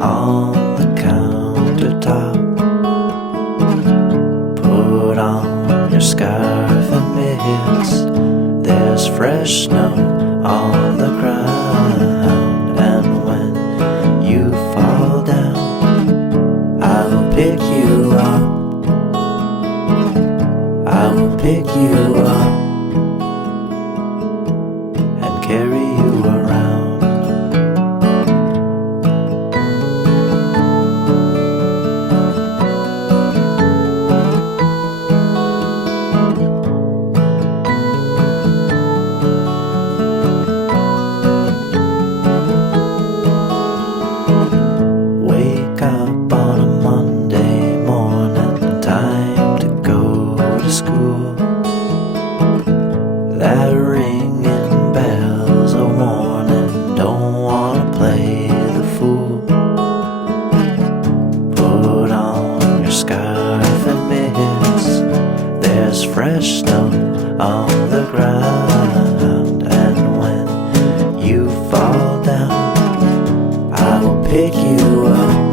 on the countertop. Put on your scarf and mitts. There's fresh snow on the ground, and when you fall down, I will pick you up. I will pick you up and carry you around. Wake up on a Monday morning, time to go to school. That ringing bell's a warning, don't wanna play the fool. Put on your scarf and mitts. There's fresh snow on the ground, and when you fall down, I will pick you up.